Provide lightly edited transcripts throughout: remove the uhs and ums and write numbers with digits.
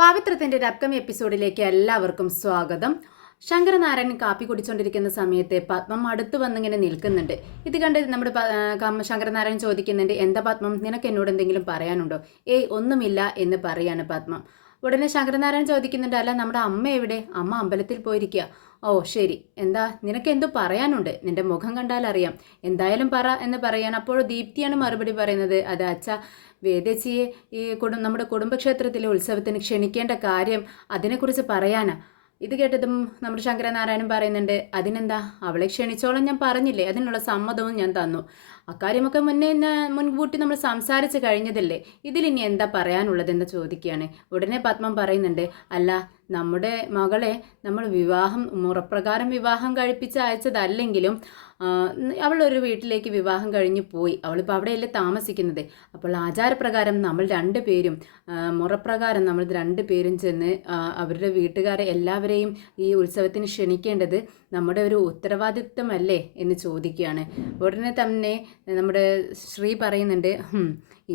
പാവിത്രത്തിൻ്റെ ഒരു അപ്കമിങ് എപ്പിസോഡിലേക്ക് എല്ലാവർക്കും സ്വാഗതം. ശങ്കരനാരായണൻ കാപ്പി കുടിച്ചുകൊണ്ടിരിക്കുന്ന സമയത്ത് പത്മം അടുത്ത് വന്നിങ്ങനെ നിൽക്കുന്നുണ്ട്. ഇത് കണ്ട് നമ്മുടെ ശങ്കരനാരായണൻ ചോദിക്കുന്നുണ്ട്, എന്താ പത്മം, നിനക്ക് എന്നോട് എന്തെങ്കിലും പറയാനുണ്ടോ? ഏയ് ഒന്നുമില്ല എന്ന് പറയാണ് പത്മം. ഉടനെ ശങ്കരനാരായണൻ ചോദിക്കുന്നുണ്ട്, അല്ല നമ്മുടെ അമ്മ എവിടെ? അമ്മ അമ്പലത്തിൽ പോയിരിക്കുക. ഓ ശരി, എന്താ നിനക്ക് എന്തോ പറയാനുണ്ട്, നിന്റെ മുഖം കണ്ടാൽ അറിയാം, എന്തായാലും പറ എന്ന് പറയാൻ. അപ്പോൾ ദീപ്തിയാണ് മറുപടി പറയുന്നത്, അത് അച്ഛ വേദേച്ചിയെ ഈ നമ്മുടെ കുടുംബക്ഷേത്രത്തിലെ ഉത്സവത്തിന് ക്ഷണിക്കേണ്ട കാര്യം അതിനെക്കുറിച്ച് പറയാനാ. ഇത് കേട്ടതും നമ്മുടെ ശങ്കരനാരായണൻ പറയുന്നുണ്ട്, അതിനെന്താ, അവളെ ക്ഷണിച്ചോളം ഞാൻ പറഞ്ഞില്ലേ, അതിനുള്ള സമ്മതവും ഞാൻ തന്നു. അക്കാര്യമൊക്കെ മുൻകൂട്ടി നമ്മൾ സംസാരിച്ച് കഴിഞ്ഞതല്ലേ, ഇതിലിനി എന്താ പറയാനുള്ളതെന്ന് ചോദിക്കുകയാണ്. ഉടനെ പത്മം പറയുന്നുണ്ട്, അല്ല നമ്മുടെ മകളെ നമ്മൾ മുറപ്രകാരം വിവാഹം കഴിപ്പിച്ച് അയച്ചതല്ലെങ്കിലും അവളൊരു വീട്ടിലേക്ക് വിവാഹം കഴിഞ്ഞ് പോയി, അവളിപ്പോൾ അവിടെയല്ലേ താമസിക്കുന്നത്. അപ്പോൾ ആചാരപ്രകാരം നമ്മൾ രണ്ടുപേരും മുറപ്രകാരം നമ്മൾ രണ്ടുപേരും ചെന്ന് അവരുടെ വീട്ടുകാരെ എല്ലാവരെയും ഈ ഉത്സവത്തിന് ക്ഷണിക്കേണ്ടത് നമ്മുടെ ഒരു ഉത്തരവാദിത്വമല്ലേ എന്ന് ചോദിക്കുകയാണ്. ഉടനെ തന്നെ നമ്മുടെ ശ്രീ പറയുന്നുണ്ട്,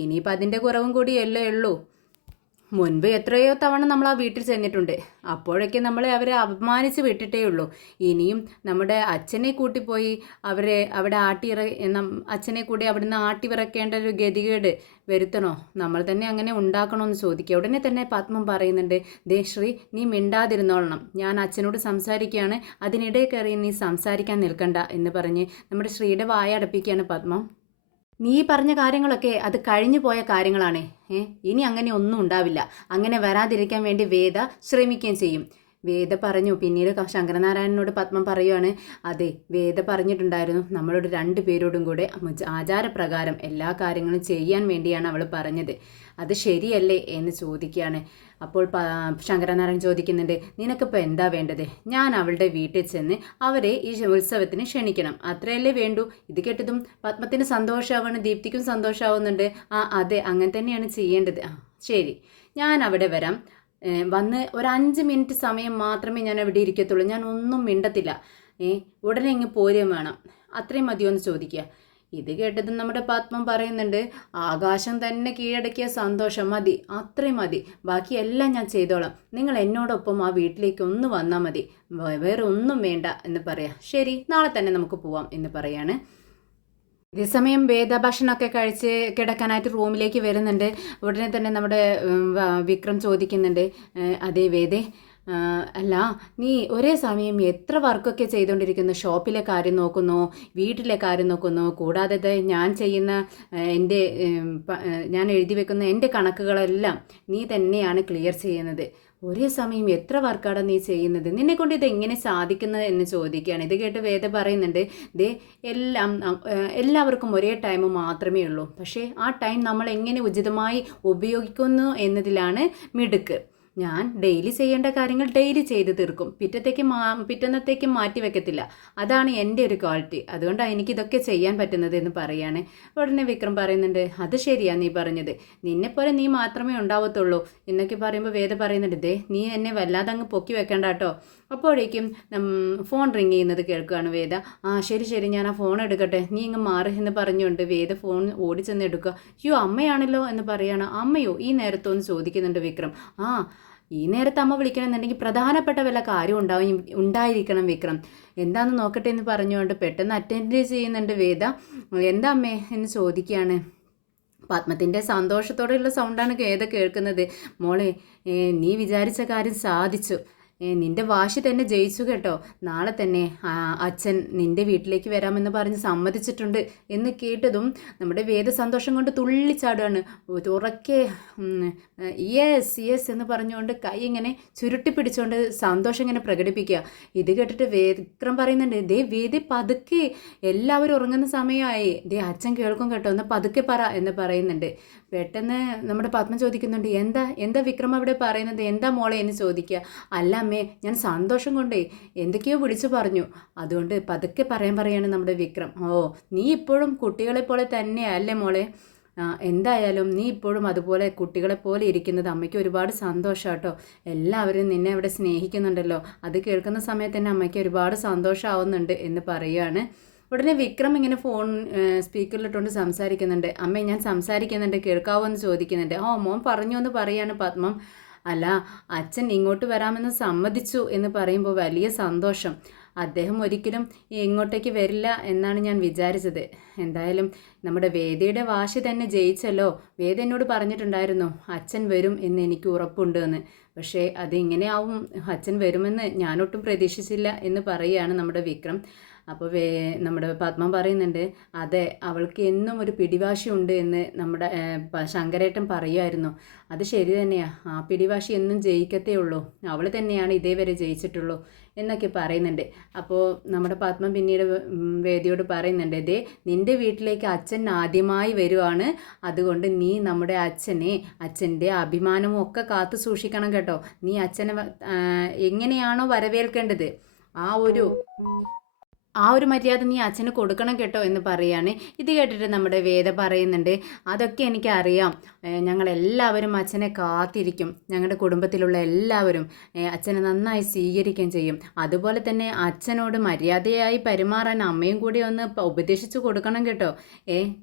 ഇനിയിപ്പോൾ അതിൻ്റെ കുറവും കൂടിയല്ലേ ഉള്ളൂ. മുൻപ് എത്രയോ തവണ നമ്മൾ ആ വീട്ടിൽ ചെന്നിട്ടുണ്ട്, അപ്പോഴൊക്കെ നമ്മളെ അവരെ അപമാനിച്ച് വിട്ടിട്ടേ ഉള്ളൂ. ഇനിയും നമ്മുടെ അച്ഛനെ കൂട്ടിപ്പോയി അവരെ അവിടെ അച്ഛനെ കൂടി അവിടുന്ന് ആട്ടിവിറക്കേണ്ട ഒരു ഗതികേട് വരുത്തണോ, നമ്മൾ തന്നെ അങ്ങനെ ഉണ്ടാക്കണമെന്ന് ചോദിക്കുക. ഉടനെ തന്നെ പത്മം പറയുന്നുണ്ട്, ദേ ശ്രീ, നീ മിണ്ടാതിരുന്നോളണം, ഞാൻ അച്ഛനോട് സംസാരിക്കുകയാണ്, അതിനിടെ കയറി നീ സംസാരിക്കാൻ നിൽക്കണ്ട എന്ന് പറഞ്ഞ് നമ്മുടെ ശ്രീയുടെ വായ അടപ്പിക്കുകയാണ് പത്മം. നീ പറഞ്ഞ കാര്യങ്ങളൊക്കെ അത് കഴിഞ്ഞു പോയ കാര്യങ്ങളാണ്. ഇനി അങ്ങനെ ഒന്നും ഉണ്ടാവില്ല. അങ്ങനെ വരാതിരിക്കാൻ വേണ്ടി വേദ ശ്രമിക്കുകയും ചെയ്യും. വേദ പറഞ്ഞു. പിന്നീട് ശങ്കരനാരായണനോട് പത്മം പറയുവാണ്, അതെ വേദ പറഞ്ഞിട്ടുണ്ടായിരുന്നു നമ്മളോട് രണ്ടുപേരോടും കൂടെ ആചാരപ്രകാരം എല്ലാ കാര്യങ്ങളും ചെയ്യാൻ വേണ്ടിയാണ് അവൾ പറഞ്ഞത്, അത് ശരിയല്ലേ എന്ന് ചോദിക്കുകയാണ്. അപ്പോൾ ശങ്കരനാരായണൻ ചോദിക്കുന്നുണ്ട്, നിനക്കിപ്പോൾ എന്താ വേണ്ടത്? ഞാൻ അവളുടെ വീട്ടിൽ ചെന്ന് അവരെ ഈ ഉത്സവത്തിന് ക്ഷണിക്കണം, അത്രയല്ലേ വേണ്ടൂ. ഇത് കേട്ടതും പത്മത്തിന് സന്തോഷമാവാണ്, ദീപ്തിക്കും സന്തോഷമാവുന്നുണ്ട്. അതെ അങ്ങനെ തന്നെയാണ് ചെയ്യേണ്ടത്. ശരി, ഞാൻ അവിടെ വരാം, വന്ന് ഒരു 5 മിനിറ്റ് സമയം മാത്രമേ ഞാൻ അവിടെ ഇരിക്കത്തുള്ളൂ, ഞാൻ ഒന്നും മിണ്ടത്തില്ല, ഉടനെ ഇങ്ങ് പോരുകയും വേണം, അത്രയും മതിയോ എന്ന് ചോദിക്കുക. ഇത് കേട്ടതും നമ്മുടെ പത്മം പറയുന്നുണ്ട്, ആകാശം തന്നെ കീഴടക്കിയ സന്തോഷം മതി, അത്രയും മതി, ബാക്കിയെല്ലാം ഞാൻ ചെയ്തോളാം, നിങ്ങൾ എന്നോടൊപ്പം ആ വീട്ടിലേക്ക് ഒന്ന് വന്നാൽ മതി, വേറെ ഒന്നും വേണ്ട എന്ന് പറയാം. ശരി, നാളെ തന്നെ നമുക്ക് പോവാം എന്ന് പറയാണ്. ഇതേസമയം ഭക്ഷണമൊക്കെ കഴിച്ച് കിടക്കാനായിട്ട് റൂമിലേക്ക് വരുന്നുണ്ട്. ഉടനെ തന്നെ നമ്മുടെ വിക്രം ചോദിക്കുന്നുണ്ട്, അതേ വേദേ, അല്ല നീ ഒരേ സമയം എത്ര വർക്കൊക്കെ ചെയ്തുകൊണ്ടിരിക്കുന്നു? ഷോപ്പിലെ കാര്യം നോക്കുന്നു, വീട്ടിലെ കാര്യം നോക്കുന്നു, കൂടാതെ ഞാൻ ചെയ്യുന്ന ഞാൻ എഴുതി വെക്കുന്ന എൻ്റെ കണക്കുകളെല്ലാം നീ തന്നെയാണ് ക്ലിയർ ചെയ്യുന്നത്. ഒരേ സമയം എത്ര വർക്കാണ് നീ ചെയ്യുന്നത്? നിന്നെക്കൊണ്ട് ഇത് എങ്ങനെ സാധിക്കുന്നത് എന്ന് ചോദിക്കുകയാണ്. ഇത് കേട്ട് വേദ പറയുന്നുണ്ട്, ദേ എല്ലാവർക്കും ഒരേ ടൈം മാത്രമേ ഉള്ളൂ, പക്ഷേ ആ ടൈം നമ്മൾ എങ്ങനെ ഉചിതമായി ഉപയോഗിക്കുന്നു എന്നതിലാണ് മിടുക്ക്. ഞാൻ ഡെയിലി ചെയ്യേണ്ട കാര്യങ്ങൾ ഡെയിലി ചെയ്ത് തീർക്കും, പിറ്റന്നത്തേക്ക് മാറ്റി വെക്കത്തില്ല, അതാണ് എൻ്റെ ഒരു ക്വാളിറ്റി, അതുകൊണ്ടാണ് എനിക്കിതൊക്കെ ചെയ്യാൻ പറ്റുന്നത് എന്ന് പറയാണ്. ഉടനെ വിക്രം പറയുന്നുണ്ട്, അത് ശരിയാ നീ പറഞ്ഞത്, നിന്നെപ്പോലെ നീ മാത്രമേ ഉണ്ടാവത്തുള്ളൂ എന്നൊക്കെ പറയുമ്പോൾ വേദ പറയുന്നുണ്ട്, ദേ നീ എന്നെ വല്ലാതെ അങ്ങ് പൊക്കി വെക്കണ്ട കേട്ടോ. അപ്പോഴേക്കും ഫോൺ റിങ് ചെയ്യുന്നത് കേൾക്കുകയാണ് വേദ. ശരി ശരി, ഞാൻ ആ ഫോൺ എടുക്കട്ടെ, നീ ഇങ്ങ് മാറി എന്ന് പറഞ്ഞുകൊണ്ട് വേദ ഫോൺ ഓടിച്ചെന്ന് എടുക്കുക. അയ്യോ അമ്മയാണല്ലോ എന്ന് പറയാണ്. അമ്മയോ ഈ നേരത്തോ എന്ന് ചോദിക്കുന്നുണ്ട് വിക്രം. ഈ നേരത്തെ അമ്മ വിളിക്കണമെന്നുണ്ടെങ്കിൽ പ്രധാനപ്പെട്ട വല്ല കാര്യം ഉണ്ടായിരിക്കണം വിക്രം, എന്താണെന്ന് നോക്കട്ടെ എന്ന് പറഞ്ഞുകൊണ്ട് പെട്ടെന്ന് അറ്റൻഡ് ചെയ്യുന്നുണ്ട് വേദ. എന്താ അമ്മേ എന്ന് ചോദിക്കുകയാണ്. പത്മത്തിൻ്റെ സന്തോഷത്തോടെയുള്ള സൗണ്ടാണ് വേദ കേൾക്കുന്നത്. മോളെ, നീ വിചാരിച്ച കാര്യം സാധിച്ചു, നിന്റെ വാശി തന്നെ ജയിച്ചു കേട്ടോ. നാളെ തന്നെ അച്ഛൻ നിന്റെ വീട്ടിലേക്ക് വരാമെന്ന് പറഞ്ഞ് സമ്മതിച്ചിട്ടുണ്ട് എന്ന് കേട്ടതും നമ്മുടെ വേദ സന്തോഷം കൊണ്ട് തുള്ളിച്ചാടുകയാണ്. ഉറക്കെ യെസ് യെസ് എന്ന് പറഞ്ഞുകൊണ്ട് കൈ ഇങ്ങനെ ചുരുട്ടി പിടിച്ചുകൊണ്ട് സന്തോഷം ഇങ്ങനെ പ്രകടിപ്പിക്കുക. ഇത് കേട്ടിട്ട് വിക്രം പറയുന്നുണ്ട്, ദേ വേദി പതുക്കെ, എല്ലാവരും ഉറങ്ങുന്ന സമയമായി, ദേ അച്ഛൻ കേൾക്കും കേട്ടോ, ഒന്ന് പതുക്കെ പറ എന്ന് പറയുന്നുണ്ട്. പെട്ടെന്ന് നമ്മുടെ പത്മ ചോദിക്കുന്നുണ്ട്, എന്താ വിക്രം അവിടെ പറയുന്നത്, എന്താ മോളെ എന്ന് ചോദിക്കുക. അല്ല അമ്മേ, ഞാൻ സന്തോഷം കൊണ്ടേ എന്തൊക്കെയോ വിളിച്ചു പറഞ്ഞു, അതുകൊണ്ട് പതുക്കെ പറയാണ് നമ്മുടെ വിക്രം. നീ ഇപ്പോഴും കുട്ടികളെ പോലെ തന്നെയല്ലേ മോളെ? എന്തായാലും നീ ഇപ്പോഴും അതുപോലെ കുട്ടികളെ പോലെ ഇരിക്കുന്നത് അമ്മയ്ക്ക് ഒരുപാട് സന്തോഷം കേട്ടോ. എല്ലാവരും നിന്നെ അവിടെ സ്നേഹിക്കുന്നുണ്ടല്ലോ, അത് കേൾക്കുന്ന സമയത്ത് തന്നെ അമ്മയ്ക്ക് ഒരുപാട് സന്തോഷമാവുന്നുണ്ട് എന്ന് പറയുകയാണ്. ഉടനെ വിക്രം ഇങ്ങനെ ഫോൺ സ്പീക്കറിലിട്ടുകൊണ്ട് സംസാരിക്കുന്നുണ്ട്. അമ്മേ ഞാൻ സംസാരിക്കുന്നുണ്ട്, കേൾക്കാവോ എന്ന് ചോദിക്കുന്നുണ്ട്. മോൻ പറഞ്ഞു എന്ന് പറയാണ് പത്മം. അല്ല, അച്ഛൻ ഇങ്ങോട്ട് വരാമെന്ന് സമ്മതിച്ചു എന്ന് പറയുമ്പോൾ വലിയ സന്തോഷം. അദ്ദേഹം ഒരിക്കലും ഇങ്ങോട്ടേക്ക് വരില്ല എന്നാണ് ഞാൻ വിചാരിച്ചത്. എന്തായാലും നമ്മുടെ വേദയുടെ വാശി തന്നെ ജയിച്ചല്ലോ. വേദ എന്നോട് പറഞ്ഞിട്ടുണ്ടായിരുന്നു അച്ഛൻ വരും എന്ന് എനിക്ക് ഉറപ്പുണ്ട് എന്ന്. പക്ഷേ അത് ഇങ്ങനെയാവും, അച്ഛൻ വരുമെന്ന് ഞാനൊട്ടും പ്രതീക്ഷിച്ചില്ല എന്ന് പറയുകയാണ് നമ്മുടെ വിക്രം. അപ്പോൾ നമ്മുടെ പത്മം പറയുന്നുണ്ട്, അതെ, അവൾക്ക് എന്നും ഒരു പിടിവാശിയുണ്ട് എന്ന് നമ്മുടെ ശങ്കരേട്ടൻ പറയുമായിരുന്നു. അത് ശരി തന്നെയാണ്, ആ പിടിവാശി എന്നും ജയിക്കത്തേ ഉള്ളൂ, അവൾ തന്നെയാണ് ഇതേവരെ ജയിച്ചിട്ടുള്ളൂ എന്നൊക്കെ പറയുന്നുണ്ട്. അപ്പോൾ നമ്മുടെ പത്മം പിന്നീട് വേദിയോട് പറയുന്നുണ്ട്, ദേ നിൻ്റെ വീട്ടിലേക്ക് അച്ഛൻ ആദ്യമായി വരുവാണ്, അതുകൊണ്ട് നീ നമ്മുടെ അച്ഛൻ്റെ അഭിമാനവും ഒക്കെ കാത്തു സൂക്ഷിക്കണം കേട്ടോ. നീ അച്ഛനെ എങ്ങനെയാണോ വരവേൽക്കേണ്ടത് ആ ഒരു മര്യാദ നീ അച്ഛന് കൊടുക്കണം കേട്ടോ എന്ന് പറയാണ്. ഇത് കേട്ടിട്ട് നമ്മുടെ വേദ പറയുന്നുണ്ട്, അതൊക്കെ എനിക്കറിയാം, ഞങ്ങളെല്ലാവരും അച്ഛനെ കാത്തിരിക്കും, ഞങ്ങളുടെ കുടുംബത്തിലുള്ള എല്ലാവരും അച്ഛനെ നന്നായി സ്വീകരിക്കുകയും ചെയ്യും. അതുപോലെ തന്നെ അച്ഛനോട് മര്യാദയായി പെരുമാറാൻ അമ്മയും കൂടി ഒന്ന് ഉപദേശിച്ചു കൊടുക്കണം കേട്ടോ.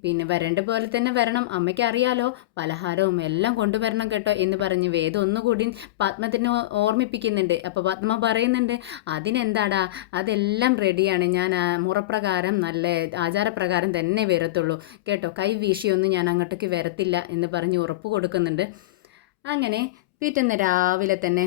പിന്നെ വരേണ്ട പോലെ തന്നെ വരണം, അമ്മയ്ക്ക് അറിയാലോ, പലഹാരവും എല്ലാം കൊണ്ടുവരണം കേട്ടോ എന്ന് പറഞ്ഞ് വേദ ഒന്നുകൂടി പത്മത്തിനെ ഓർമ്മിപ്പിക്കുന്നുണ്ട്. അപ്പോൾ പത്മ പറയുന്നുണ്ട്, അതിനെന്താടാ, അതെല്ലാം റെഡിയാണ്, ഞാൻ മുറപ്രകാരം നല്ല ആചാരപ്രകാരം തന്നെ വരത്തുള്ളൂ കേട്ടോ, കൈ വീശിയൊന്നും ഞാൻ അങ്ങോട്ടേക്ക് വരത്തില്ല എന്ന് പറഞ്ഞ് ഉറപ്പ് കൊടുക്കുന്നുണ്ട്. അങ്ങനെ പിറ്റേന്ന് രാവിലെ തന്നെ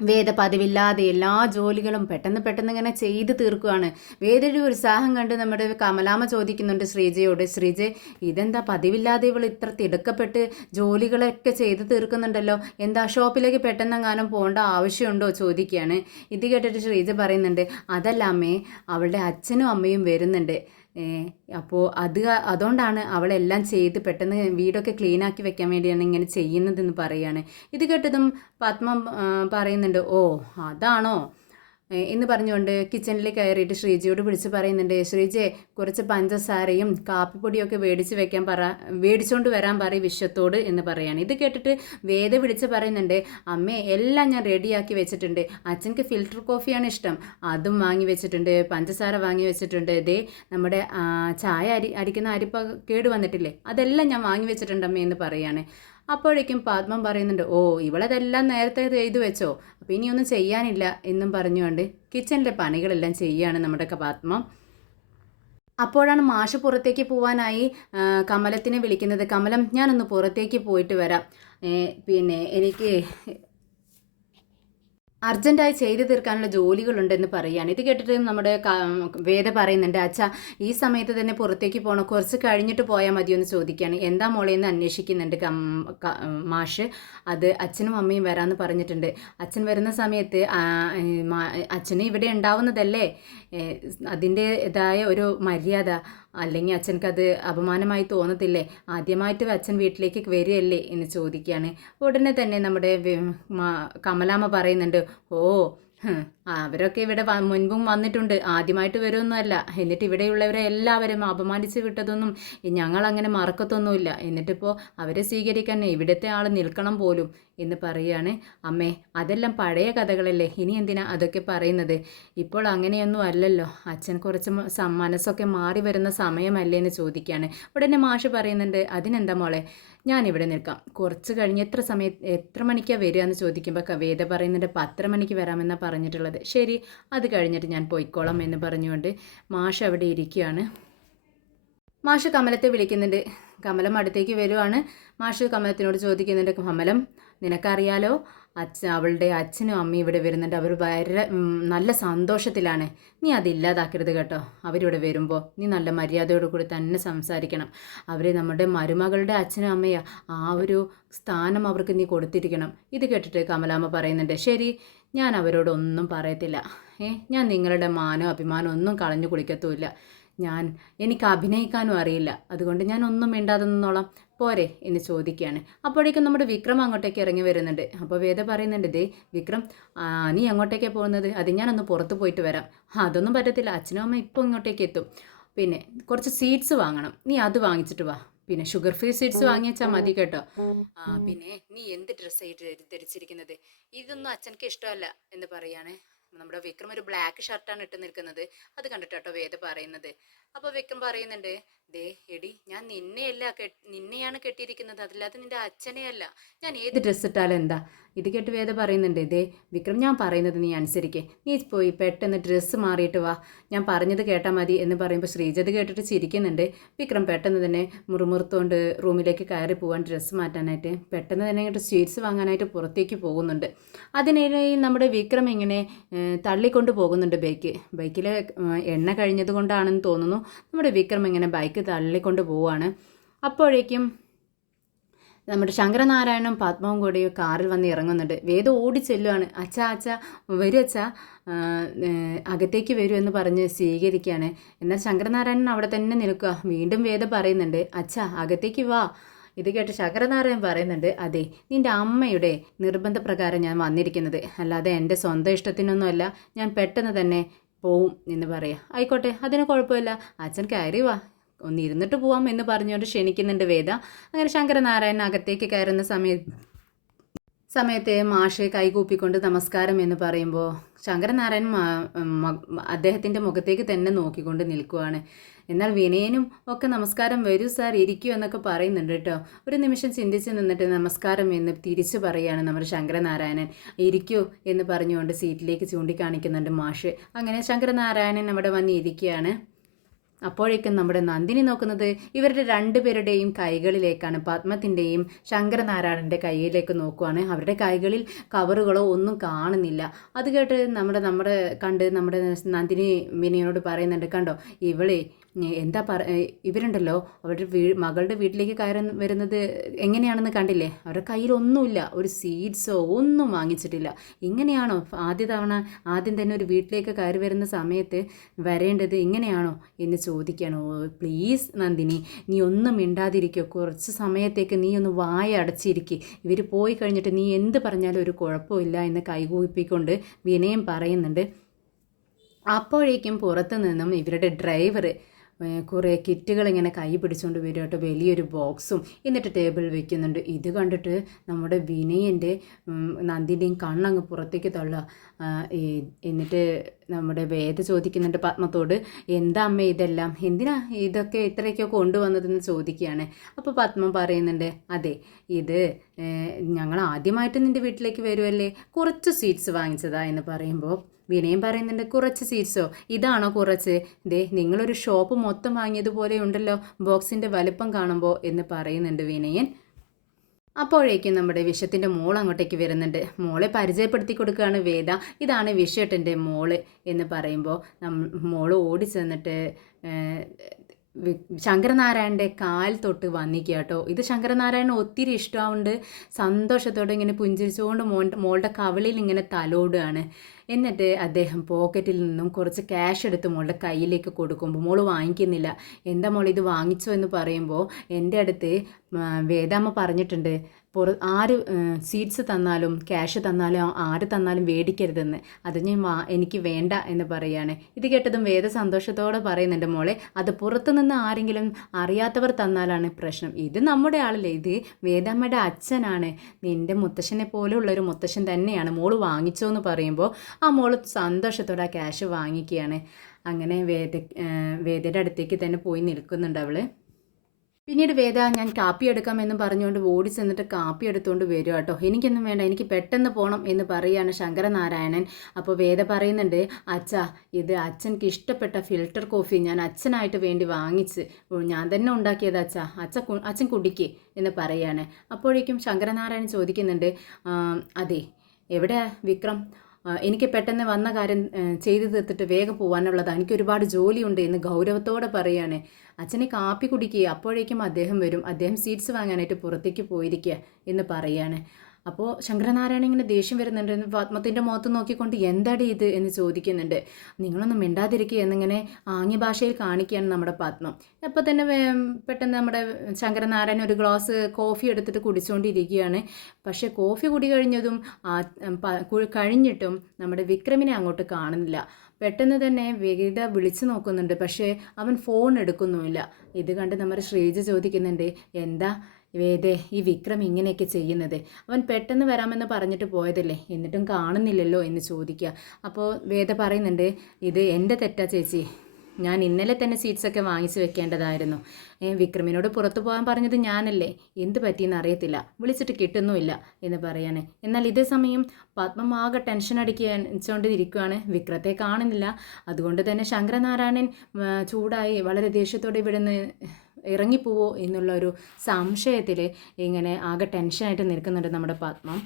വേദ പതിവില്ലാതെ എല്ലാ ജോലികളും പെട്ടെന്ന് ഇങ്ങനെ ചെയ്ത് തീർക്കുകയാണ്. വേദയുടെ ഉത്സാഹം കണ്ട് നമ്മുടെ കമലാമ്മ ചോദിക്കുന്നുണ്ട് ശ്രീജയോട്, ശ്രീജ ഇതെന്താ പതിവില്ലാതെ ഇവൾ ഇത്ര തിടുക്കപ്പെട്ട് ജോലികളൊക്കെ ചെയ്ത് തീർക്കുന്നുണ്ടല്ലോ, എന്താ ഷോപ്പിലേക്ക് പെട്ടെന്നെങ്ങാനും പോകേണ്ട ആവശ്യമുണ്ടോ ചോദിക്കുകയാണ്. ഇത് കേട്ടിട്ട് ശ്രീജ പറയുന്നുണ്ട്, അതല്ല അമ്മേ, അവളുടെ അച്ഛനും അമ്മയും വരുന്നുണ്ട്, അപ്പോൾ അതുകൊണ്ടാണ് അവളെല്ലാം ചെയ്ത് പെട്ടെന്ന് വീടൊക്കെ ക്ലീനാക്കി വെക്കാൻ വേണ്ടിയാണ് ഇങ്ങനെ ചെയ്യുന്നതെന്ന് പറയുകയാണ്. ഇത് കേട്ടതും പത്മം പറയുന്നുണ്ട്, ഓ അതാണോ എന്ന് പറഞ്ഞുകൊണ്ട് കിച്ചണിൽ കയറിയിട്ട് ശ്രീജയോട് വിളിച്ച് പറയുന്നുണ്ട്, ശ്രീജയെ കുറച്ച് പഞ്ചസാരയും കാപ്പിപ്പൊടിയൊക്കെ മേടിച്ചുകൊണ്ട് വരാൻ പറയും വിശ്വത്തോട് എന്ന് പറയാണ്. ഇത് കേട്ടിട്ട് വേദ വിളിച്ച് പറയുന്നുണ്ട്, അമ്മേ എല്ലാം ഞാൻ റെഡിയാക്കി വെച്ചിട്ടുണ്ട്, അച്ഛനക്ക് ഫിൽറ്റർ കോഫിയാണ് ഇഷ്ടം, അതും വാങ്ങി വെച്ചിട്ടുണ്ട്, പഞ്ചസാര വാങ്ങി വെച്ചിട്ടുണ്ട്, ദേ നമ്മുടെ ചായ അരിക്കുന്ന അരിപ്പ കേട് വന്നിട്ടില്ലേ, അതെല്ലാം ഞാൻ വാങ്ങി വെച്ചിട്ടുണ്ട് അമ്മേ എന്ന് പറയാണ്. അപ്പോഴേക്കും പത്മം പറയുന്നുണ്ട്, ഓ ഇവളതെല്ലാം നേരത്തെ ചെയ്തു വെച്ചോ, അപ്പോൾ ഇനിയൊന്നും ചെയ്യാനില്ല എന്നും പറഞ്ഞുകൊണ്ട് കിച്ചണിലെ പണികളെല്ലാം ചെയ്യുകയാണ് നമ്മുടെ പത്മം. അപ്പോഴാണ് മാഷ് പുറത്തേക്ക് പോവാനായി കമലത്തിനെ വിളിക്കുന്നത്. കമലം, ഞാനൊന്ന് പുറത്തേക്ക് പോയിട്ട് വരാം, പിന്നെ എനിക്ക് അർജൻറ്റായി ചെയ്തു തീർക്കാനുള്ള ജോലികളുണ്ടെന്ന് പറയുകയാണ്. ഇത് കേട്ടിട്ട് നമ്മുടെ വേദ പറയുന്നുണ്ട്, അച്ഛാ ഈ സമയത്ത് തന്നെ പുറത്തേക്ക് പോകണം, കുറച്ച് കഴിഞ്ഞിട്ട് പോയാൽ മതിയെന്ന് ചോദിക്കുകയാണ്. എന്താ മോളെ എന്ന് അന്വേഷിക്കുന്നുണ്ട് മാഷ്. അത് അച്ഛനും അമ്മയും വരാമെന്ന് പറഞ്ഞിട്ടുണ്ട്, അച്ഛൻ വരുന്ന സമയത്ത് അച്ഛന് ഇവിടെ ഉണ്ടാവുന്നതല്ലേ, അതിൻ്റെതായ ഒരു മര്യാദ, അല്ലെങ്കിൽ അച്ഛനക്കത് അപമാനമായി തോന്നത്തില്ലേ, ആദ്യമായിട്ട് അച്ഛൻ വീട്ടിലേക്ക് വരികയല്ലേ എന്ന് ചോദിക്കുകയാണ്. ഉടനെ തന്നെ നമ്മുടെ കമലാമ്മ പറയുന്നുണ്ട്, ഓ അവരൊക്കെ ഇവിടെ മുൻപും വന്നിട്ടുണ്ട്, ആദ്യമായിട്ട് വരുമൊന്നുമല്ല, എന്നിട്ട് ഇവിടെയുള്ളവരെ എല്ലാവരും അപമാനിച്ച് വിട്ടതൊന്നും ഞങ്ങളങ്ങനെ മറക്കത്തൊന്നുമില്ല, എന്നിട്ടിപ്പോൾ അവരെ സ്വീകരിക്കാൻ ഇവിടുത്തെ ആൾ നിൽക്കണം പോലും എന്ന് പറയുകയാണ്. അമ്മേ അതെല്ലാം പഴയ കഥകളല്ലേ, ഇനി എന്തിനാ അതൊക്കെ പറയുന്നത്, ഇപ്പോൾ അങ്ങനെയൊന്നും അല്ലല്ലോ, അച്ഛൻ കുറച്ച് മനസ്സൊക്കെ മാറി വരുന്ന സമയമല്ലേ എന്ന് ചോദിക്കുകയാണ്. ഉടനെ മാഷ് പറയുന്നുണ്ട്, അതിനെന്താ മോളെ, ഞാനിവിടെ നിൽക്കാം, കുറച്ച് കഴിഞ്ഞ് എത്ര മണിക്കാണ് വരിക എന്ന് ചോദിക്കുമ്പോൾ വേദ പറയുന്നുണ്ട്, 10 മണിക്ക് വരാമെന്നാണ് പറഞ്ഞിട്ടുള്ളത്, ശരി അത് കഴിഞ്ഞിട്ട് ഞാൻ പോയിക്കോളാം എന്ന് പറഞ്ഞുകൊണ്ട് മാഷ് അവിടെ ഇരിക്കുകയാണ്. മാഷ് കമലത്തെ വിളിക്കുന്നുണ്ട്. കമലം അടുത്തേക്ക് വരുവാണ്. മാഷ് കമലത്തിനോട് ചോദിക്കുന്നുണ്ട്, കമലം നിനക്കറിയാലോ അവളുടെ അച്ഛനും അമ്മയും ഇവിടെ വരുന്നുണ്ട്, അവർ വളരെ നല്ല സന്തോഷത്തിലാണ്, നീ അതില്ലാതാക്കരുത് കേട്ടോ, അവരിവിടെ വരുമ്പോൾ നീ നല്ല മര്യാദയോടു കൂടി തന്നെ സംസാരിക്കണം, അവർ നമ്മുടെ മരുമകളുടെ അച്ഛനും അമ്മയാ, ആ ഒരു സ്ഥാനം അവർക്ക് നീ കൊടുത്തിരിക്കണം. ഇത് കേട്ടിട്ട് കമലാമ്മ പറയുന്നുണ്ട്, ശരി ഞാൻ അവരോടൊന്നും പറയത്തില്ല, ഞാൻ നിങ്ങളുടെ മാനോ അഭിമാനോ ഒന്നും കളഞ്ഞു കുളിക്കത്തുമില്ല, എനിക്ക് അഭിനയിക്കാനും അറിയില്ല, അതുകൊണ്ട് ഞാൻ ഒന്നും മിണ്ടാതെ നിന്നോളാം പോരെ എന്ന് ചോദിക്കുകയാണ്. അപ്പോഴേക്കും നമ്മുടെ വിക്രം അങ്ങോട്ടേക്ക് ഇറങ്ങി വരുന്നുണ്ട്. അപ്പോൾ വേദ പറയുന്നുണ്ട്, ദേ വിക്രം നീ അങ്ങോട്ടേക്കാണ് പോകുന്നത്, അത് ഞാനൊന്ന് പുറത്ത് പോയിട്ട് വരാം. അതൊന്നും പറ്റത്തില്ല, അച്ഛനും അമ്മ ഇപ്പോൾ ഇങ്ങോട്ടേക്ക് എത്തും, പിന്നെ കുറച്ച് സ്വീറ്റ്സ് വാങ്ങണം, നീ അത് വാങ്ങിച്ചിട്ട് വാ, പിന്നെ ഷുഗർ ഫ്രീ സ്വീറ്റ്സ് വാങ്ങിച്ചാൽ മതി കേട്ടോ, പിന്നെ നീ എന്ത് ഡ്രസ്സായിട്ട് ധരിച്ചിരിക്കുന്നത്, ഇതൊന്നും അച്ഛനക്ക് ഇഷ്ടമല്ല എന്ന് പറയാണ്. നമ്മുടെ വിക്രം ഒരു ബ്ലാക്ക് ഷർട്ടാണ് ഇട്ട് നിൽക്കുന്നത്, അത് കണ്ടിട്ടോ വേദ പറയുന്നത്. അപ്പോൾ വിക്രം പറയുന്നുണ്ട്, ദേ എടി, ഞാൻ നിന്നെയല്ല നിന്നെയാണ് കെട്ടിയിരിക്കുന്നത്, അതല്ലാതെ നിന്റെ അച്ഛനെയല്ല. ഞാൻ ഏത് ഡ്രസ്സ് ഇട്ടാലും എന്താ? ഇത് കേട്ട് വേദ പറയുന്നുണ്ട്, ദേ വിക്രം, ഞാൻ പറയുന്നത് നീ അനുസരിക്കേ. നീ പോയി പെട്ടെന്ന് ഡ്രസ്സ് മാറിയിട്ട് വാ, ഞാൻ പറഞ്ഞത് കേട്ടാൽ മതി എന്ന് പറയുമ്പോൾ ശ്രീജത് കേട്ടിട്ട് ചിരിക്കുന്നുണ്ട്. വിക്രം പെട്ടെന്ന് തന്നെ മുറുമുറുത്തോണ്ട് റൂമിലേക്ക് കയറി പോകാൻ, ഡ്രസ്സ് മാറ്റാനായിട്ട് പെട്ടെന്ന് തന്നെ ഇങ്ങോട്ട് സ്വീറ്റ്സ് വാങ്ങാനായിട്ട് പുറത്തേക്ക് പോകുന്നുണ്ട്. അതിനിടയിൽ നമ്മുടെ വിക്രം ഇങ്ങനെ തള്ളിക്കൊണ്ട് പോകുന്നുണ്ട് ബൈക്കിൽ എണ്ണ കഴിഞ്ഞത് കൊണ്ടാണെന്ന് തോന്നുന്നു. നമ്മുടെ വിക്രം ഇങ്ങനെ ബൈക്ക് തള്ളിക്കൊണ്ട് പോവുകയാണ്. അപ്പോഴേക്കും നമ്മുടെ ശങ്കരനാരായണനും പത്മവും കൂടി കാറിൽ വന്ന് ഇറങ്ങുന്നുണ്ട്. വേദ ഓടി ചെല്ലുവാണ്. അച്ഛാ അച്ഛാ വരൂ അച്ഛാ, അകത്തേക്ക് വരൂ എന്ന് പറഞ്ഞ് സ്വീകരിക്കുകയാണ്. എന്നാൽ ശങ്കരനാരായണൻ അവിടെ തന്നെ നിൽക്കുക. വീണ്ടും വേദ പറയുന്നുണ്ട്, അച്ഛാ അകത്തേക്ക് വാ. ഇത് കേട്ട് ശങ്കരനാരായണൻ പറയുന്നുണ്ട്, അതെ, നിൻ്റെ അമ്മയുടെ നിർബന്ധപ്രകാരം ഞാൻ വന്നിരിക്കുന്നത്, അല്ലാതെ എൻ്റെ സ്വന്തം ഇഷ്ടത്തിനൊന്നുമല്ല. ഞാൻ പെട്ടെന്ന് തന്നെ പോവും എന്ന് പറയാം. ആയിക്കോട്ടെ, അതിന് കുഴപ്പമില്ല, അച്ഛൻ കയറി വാ, ഒന്ന് ഇരുന്നിട്ട് പോവാം എന്ന് പറഞ്ഞുകൊണ്ട് ക്ഷണിക്കുന്നുണ്ട് വേദ. അങ്ങനെ ശങ്കരനാരായണൻ അകത്തേക്ക് കയറുന്ന സമയത്ത് മാഷെ കൈകൂപ്പിക്കൊണ്ട് നമസ്കാരം എന്ന് പറയുമ്പോൾ ശങ്കരനാരായണൻ അദ്ദേഹത്തിൻ്റെ മുഖത്തേക്ക് തന്നെ നോക്കിക്കൊണ്ട് നിൽക്കുവാണ്. എന്നാൽ വിനയനും ഒക്കെ നമസ്കാരം, വരൂ സാർ, ഇരിക്കൂ എന്നൊക്കെ പറയുന്നുണ്ട് കേട്ടോ. ഒരു നിമിഷം ചിന്തിച്ച് നിന്നിട്ട് നമസ്കാരം എന്ന് തിരിച്ചു പറയുകയാണ് നമ്മുടെ ശങ്കരനാരായണൻ. ഇരിക്കൂ എന്ന് പറഞ്ഞുകൊണ്ട് സീറ്റിലേക്ക് ചൂണ്ടിക്കാണിക്കുന്നുണ്ട് മാഷ്. അങ്ങനെ ശങ്കരനാരായണൻ അവിടെ വന്ന് ഇരിക്കുകയാണ്. അപ്പോഴേക്കും നമ്മുടെ നന്ദിനി നോക്കുന്നത് ഇവരുടെ രണ്ടുപേരുടെയും കൈകളിലേക്കാണ്. പത്മത്തിൻ്റെയും ശങ്കരനാരായണൻ്റെ കൈയിലേക്ക് നോക്കുവാണ്. അവരുടെ കൈകളിൽ കവറുകളോ ഒന്നും കാണുന്നില്ല. അത് കേട്ട് നമ്മുടെ നന്ദിനി വിനയനോട് പറയുന്നുണ്ട്, കണ്ടോ ഇവളെ എന്താ ഇവരുണ്ടല്ലോ അവരുടെ മകളുടെ വീട്ടിലേക്ക് വരുന്നത് എങ്ങനെയാണെന്ന് കണ്ടില്ലേ? അവരുടെ കയ്യിലൊന്നുമില്ല, ഒരു സീഡ്സോ ഒന്നും വാങ്ങിച്ചിട്ടില്ല. ഇങ്ങനെയാണോ ആദ്യം തന്നെ ഒരു വീട്ടിലേക്ക് കയറി വരുന്ന സമയത്ത് വരേണ്ടത്? ഇങ്ങനെയാണോ എന്ന് ചോദിക്കുകയാണോ? പ്ലീസ് നന്ദിനി, നീ ഒന്നും മിണ്ടാതിരിക്കോ, കുറച്ച് സമയത്തേക്ക് നീ ഒന്ന് വായ അടച്ചിരിക്കുക. ഇവർ പോയി കഴിഞ്ഞിട്ട് നീ എന്ത് പറഞ്ഞാലും ഒരു കുഴപ്പമില്ല എന്ന് കൈകൂപ്പിക്കൊണ്ട് വിനയം പറയുന്നുണ്ട്. അപ്പോഴേക്കും പുറത്തു നിന്നും ഇവരുടെ ഡ്രൈവർ കുറേ കിറ്റുകൾ ഇങ്ങനെ കൈ പിടിച്ചുകൊണ്ട് വരും കേട്ടോ, വലിയൊരു ബോക്സും, എന്നിട്ട് ടേബിൾ വെക്കുന്നുണ്ട്. ഇത് കണ്ടിട്ട് നമ്മുടെ വിനയൻ്റെ നന്ദിൻ്റെയും കണ്ണങ്ങ് പുറത്തേക്ക് തള്ളുക. എന്നിട്ട് നമ്മുടെ വേദ ചോദിക്കുന്നുണ്ട് പത്മത്തോട്, എന്താ അമ്മ ഇതെല്ലാം, എന്തിനാ ഇതൊക്കെ ഇത്രയൊക്കെ കൊണ്ടുവന്നതെന്ന് ചോദിക്കുകയാണ്. അപ്പോൾ പത്മം പറയുന്നുണ്ട്, അതെ, ഇത് ഞങ്ങൾ ആദ്യമായിട്ട് നിൻ്റെ വീട്ടിലേക്ക് വരുമല്ലേ, കുറച്ച് സ്വീറ്റ്സ് വാങ്ങിച്ചതാ എന്ന് പറയുമ്പോൾ വിനയം പറയുന്നുണ്ട്, കുറച്ച് സീറ്റ്സോ, ഇതാണോ കുറച്ച്? ദേ നിങ്ങളൊരു ഷോപ്പ് മൊത്തം വാങ്ങിയതുപോലെ ഉണ്ടല്ലോ ബോക്സിൻ്റെ വലുപ്പം കാണുമ്പോൾ എന്ന് പറയുന്നുണ്ട് വിനയൻ. അപ്പോഴേക്കും നമ്മുടെ വിഷത്തിൻ്റെ മോൾ അങ്ങോട്ടേക്ക് വരുന്നുണ്ട്. മോളെ പരിചയപ്പെടുത്തി കൊടുക്കുകയാണ് വേദ. ഇതാണ് വിഷേട്ടൻ്റെ മോള് എന്ന് പറയുമ്പോൾ മോള് ഓടി ചെന്നിട്ട് ശങ്കരനാരായണൻ്റെ കാൽ തൊട്ട് വന്നിക്കുക കേട്ടോ. ഇത് ശങ്കരനാരായണൻ ഒത്തിരി ഇഷ്ടമാവുണ്ട്. സന്തോഷത്തോടെ ഇങ്ങനെ പുഞ്ചിരിച്ചുകൊണ്ട് മോളുടെ കവിളിൽ ഇങ്ങനെ തലോടുകയാണ്. എന്നിട്ട് അദ്ദേഹം പോക്കറ്റിൽ നിന്നും കുറച്ച് ക്യാഷ് എടുത്ത് മോളുടെ കയ്യിലേക്ക് കൊടുക്കുമ്പോൾ മോള് വാങ്ങിക്കുന്നില്ല. എന്താ മോൾ ഇത് വാങ്ങിച്ചോ എന്ന് പറയുമ്പോൾ എൻ്റെ അടുത്ത് വേദാമ്മ പറഞ്ഞിട്ടുണ്ട്, ആര് സീറ്റ്സ് തന്നാലും ക്യാഷ് തന്നാലും ആര് തന്നാലും മേടിക്കരുതെന്ന്. അത് എനിക്ക് വേണ്ട എന്ന് പറയുകയാണ്. ഇത് കേട്ടതും വേദ സന്തോഷത്തോടെ പറയുന്നുണ്ട്, മോളെ അത് പുറത്തുനിന്ന് ആരെങ്കിലും അറിയാത്തവർ തന്നാലാണ് പ്രശ്നം. ഇത് നമ്മുടെ ആളല്ലേ, ഇത് വേദാമ്മയുടെ അച്ഛനാണ്, നിൻ്റെ മുത്തശ്ശനെ പോലെയുള്ളൊരു മുത്തശ്ശൻ തന്നെയാണ്, മോള് വാങ്ങിച്ചോ എന്ന് പറയുമ്പോൾ ആ മോള് സന്തോഷത്തോടെ ആ ക്യാഷ് വാങ്ങിക്കുകയാണ്. അങ്ങനെ വേദയുടെ അടുത്തേക്ക് തന്നെ പോയി നിൽക്കുന്നുണ്ട് അവള്. പിന്നീട് വേദ, ഞാൻ കാപ്പി എടുക്കാമെന്ന് പറഞ്ഞുകൊണ്ട് ഓടി ചെന്നിട്ട് കാപ്പി എടുത്തുകൊണ്ട് വരിക കേട്ടോ. എനിക്കൊന്നും വേണ്ട, എനിക്ക് പെട്ടെന്ന് പോകണം എന്ന് പറയുകയാണ് ശങ്കരനാരായണൻ. അപ്പോൾ വേദ പറയുന്നുണ്ട്, അച്ഛാ ഇത് അച്ഛനക്ക് ഇഷ്ടപ്പെട്ട ഫിൽറ്റർ കോഫി ഞാൻ അച്ഛനായിട്ട് വേണ്ടി വാങ്ങിച്ച് ഞാൻ തന്നെ ഉണ്ടാക്കിയത് അച്ഛാ, അച്ഛൻ കുടിക്ക് എന്ന് പറയുകയാണ്. അപ്പോഴേക്കും ശങ്കരനാരായണൻ ചോദിക്കുന്നുണ്ട്, അതെ എവിടെ വിക്രം, എനിക്ക് പെട്ടെന്ന് വന്ന കാര്യം ചെയ്തു തീർത്തിട്ട് വേഗം പോകാനുള്ളതാണ്, എനിക്ക് ഒരുപാട് ജോലിയുണ്ട് എന്ന് ഗൗരവത്തോടെ പറയുകയാണ്. അച്ഛനെ കാപ്പി കുടിക്കുക, അപ്പോഴേക്കും അദ്ദേഹം വരും, അദ്ദേഹം സീറ്റ്സ് വാങ്ങാനായിട്ട് പുറത്തേക്ക് പോയിരിക്കുക എന്ന് പറയുകയാണ്. അപ്പോൾ ശങ്കരനാരായണൻ ഇങ്ങനെ ദേഷ്യം വരുന്നുണ്ട്. പത്മത്തിൻ്റെ മുഖത്ത് നോക്കിക്കൊണ്ട് എന്താടി ഇത് എന്ന് ചോദിക്കുന്നുണ്ട്. നിങ്ങളൊന്നും മിണ്ടാതിരിക്കുക എന്നിങ്ങനെ ആംഗ്യഭാഷയിൽ കാണിക്കുകയാണ് നമ്മുടെ പത്മം. അപ്പോൾ തന്നെ പെട്ടെന്ന് നമ്മുടെ ശങ്കരനാരായണൻ ഒരു ഗ്ലാസ് കോഫി എടുത്തിട്ട് കുടിച്ചുകൊണ്ടിരിക്കുകയാണ്. പക്ഷേ കോഫി കുടി കഴിഞ്ഞിട്ടും നമ്മുടെ വിക്രമിനെ അങ്ങോട്ട് കാണുന്നില്ല. പെട്ടെന്ന് തന്നെ വേഗത വിളിച്ചു നോക്കുന്നുണ്ട്, പക്ഷേ അവൻ ഫോൺ എടുക്കുന്നുമില്ല. ഇത് കണ്ട് നമ്മുടെ ശ്രീജ ചോദിക്കുന്നുണ്ട്, എന്താ വേദേ ഈ വിക്രം ഇങ്ങനെയൊക്കെ ചെയ്യുന്നത്, അവൻ പെട്ടെന്ന് വരാമെന്ന് പറഞ്ഞിട്ട് പോയതല്ലേ, എന്നിട്ടും കാണുന്നില്ലല്ലോ എന്ന് ചോദിക്കുക. അപ്പോൾ വേദ പറയുന്നുണ്ട്, ഇത് എൻ്റെ തെറ്റാ ചേച്ചി, ഞാൻ ഇന്നലെ തന്നെ സ്വീറ്റ്സൊക്കെ വാങ്ങിച്ചു വെക്കേണ്ടതായിരുന്നു. വിക്രമിനോട് പുറത്തു പോകാൻ പറഞ്ഞത് ഞാനല്ലേ, എന്ത് പറ്റിയെന്ന് അറിയത്തില്ല, വിളിച്ചിട്ട് കിട്ടുന്നുമില്ല എന്ന് പറയാണ്. എന്നാൽ ഇതേ സമയം പത്മം ആകെ ടെൻഷൻ അടിച്ചുകൊണ്ടിരിക്കുകയാണ്. വിക്രത്തെ കാണുന്നില്ല. അതുകൊണ്ട് തന്നെ ശങ്കരനാരായണൻ ചൂടായി വളരെ ദേഷ്യത്തോടെ ഇവിടുന്ന് ഇറങ്ങിപ്പോവോ എന്നുള്ള ഒരു സംശയത്തിൽ ഇങ്ങനെ ആകെ ടെൻഷനായിട്ട് നിൽക്കുന്നുണ്ട് നമ്മുടെ പത്മം.